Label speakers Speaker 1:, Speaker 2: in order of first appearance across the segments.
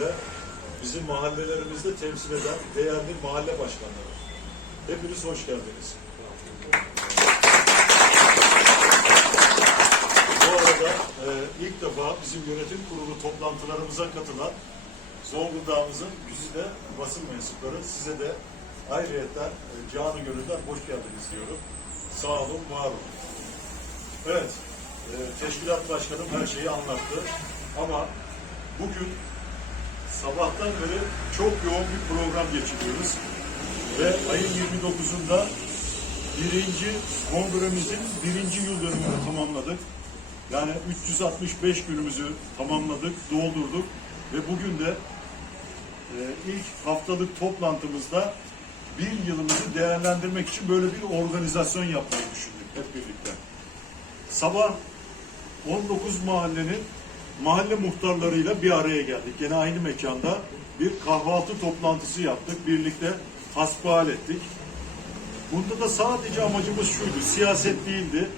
Speaker 1: ve bizim mahallelerimizde temsil eden değerli mahalle başkanları. Hepiniz hoş geldiniz. Bu arada e, ilk defa bizim yönetim kurulu toplantılarımıza katılan Zonguldak'ımızın güzide basın mensupları size de ayrıyetten e, canı gönülden hoş geldiniz diyorum. Sağ olun, var olun. Evet, e, teşkilat başkanım her şeyi anlattı. Ama bugün sabahtan beri çok yoğun bir program geçiriyoruz. Ve ayın 29'unda birinci kongremizin birinci yıl dönümünü tamamladık. Yani 365 günümüzü tamamladık, doldurduk ve bugün de e, ilk haftalık toplantımızda bir yılımızı değerlendirmek için böyle bir organizasyon yapmayı düşündük hep birlikte. Sabah 19 mahallenin mahalle muhtarlarıyla bir araya geldik. Yine aynı mekanda bir kahvaltı toplantısı yaptık. Birlikte hasbihal ettik. Bunda da sadece amacımız şuydu. Siyaset değildi.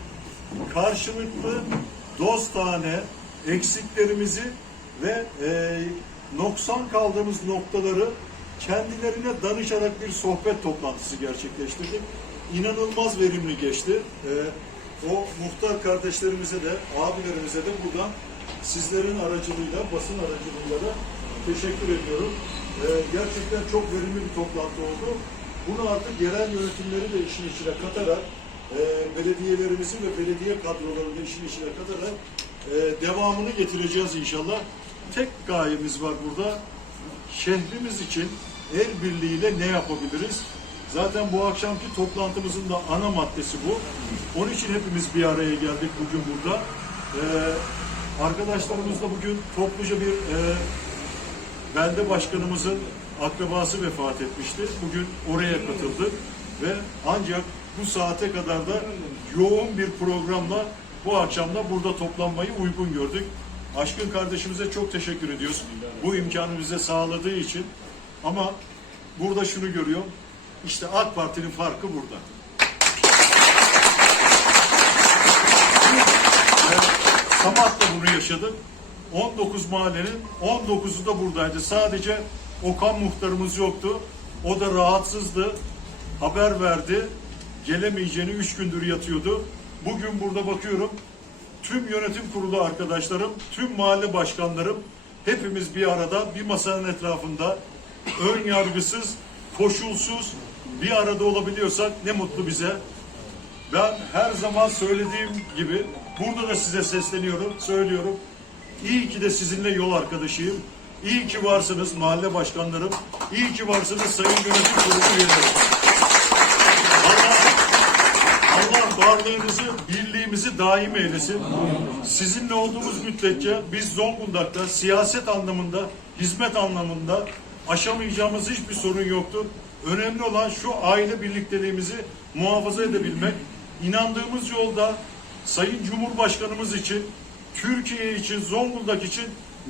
Speaker 1: Karşılıklı dostane eksiklerimizi ve e, noksan kaldığımız noktaları kendilerine danışarak bir sohbet toplantısı gerçekleştirdik. İnanılmaz verimli geçti. E, o muhtar kardeşlerimize de, abilerimize de buradan sizlerin aracılığıyla, basın aracılığıyla da teşekkür ediyorum. E, gerçekten çok verimli bir toplantı oldu. Bunu artık yerel yönetimleri de işin içine katarak, e, belediyelerimizi ve belediye kadrolarını da işin içine katarak e, devamını getireceğiz inşallah. Tek gayemiz var burada. Şehrimiz için el birliğiyle ne yapabiliriz? Zaten bu akşamki toplantımızın da ana maddesi bu. Onun için hepimiz bir araya geldik bugün burada. E, arkadaşlarımızla bugün topluca bir e, belde başkanımızın akrabası vefat etmişti. Bugün oraya katıldık ve ancak bu saate kadar da yoğun bir programla bu akşam da burada toplanmayı uygun gördük. Aşkın kardeşimize çok teşekkür ediyoruz. Bu imkanı bize sağladığı için. Ama burada şunu görüyorum. İşte AK Parti'nin farkı burada. Samat'ta bunu yaşadık. 19 mahallenin 19'u da buradaydı. Sadece Okan muhtarımız yoktu. O da rahatsızdı. Haber verdi. Gelemeyeceğini 3 gündür yatıyordu. Bugün burada bakıyorum. Tüm yönetim kurulu arkadaşlarım, tüm mahalle başkanlarım hepimiz bir arada bir masanın etrafında ön yargısız, koşulsuz bir arada olabiliyorsak ne mutlu bize. Ben her zaman söylediğim gibi burada da size sesleniyorum, söylüyorum. İyi ki de sizinle yol arkadaşıyım. İyi ki varsınız mahalle başkanlarım. İyi ki varsınız sayın yönetim kurulu üyeleri. Allah, Allah varlığınızı, birliğimizi daim eylesin. Sizinle olduğumuz müddetçe biz Zonguldak'ta siyaset anlamında, hizmet anlamında aşamayacağımız hiçbir sorun yoktur. Önemli olan şu aile birlikteliğimizi muhafaza edebilmek. İnandığımız yolda Sayın Cumhurbaşkanımız için, Türkiye için, Zonguldak için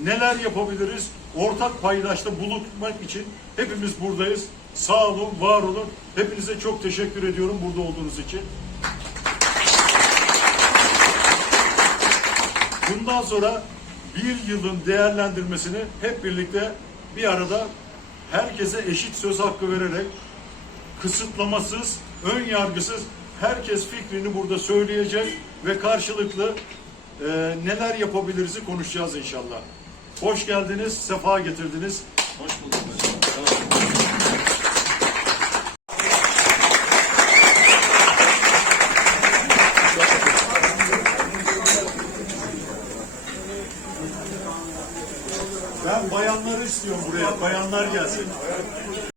Speaker 1: neler yapabiliriz? Ortak paydaşta bulunmak için hepimiz buradayız. Sağ olun, var olun. Hepinize çok teşekkür ediyorum burada olduğunuz için. Bundan sonra bir yılın değerlendirmesini hep birlikte bir arada herkese eşit söz hakkı vererek kısıtlamasız, ön yargısız herkes fikrini burada söyleyecek ve karşılıklı e, neler yapabiliriz'i konuşacağız inşallah. Hoş geldiniz, sefa getirdiniz.
Speaker 2: Hoş bulduk.
Speaker 1: Ben bayanları istiyorum buraya, bayanlar gelsin.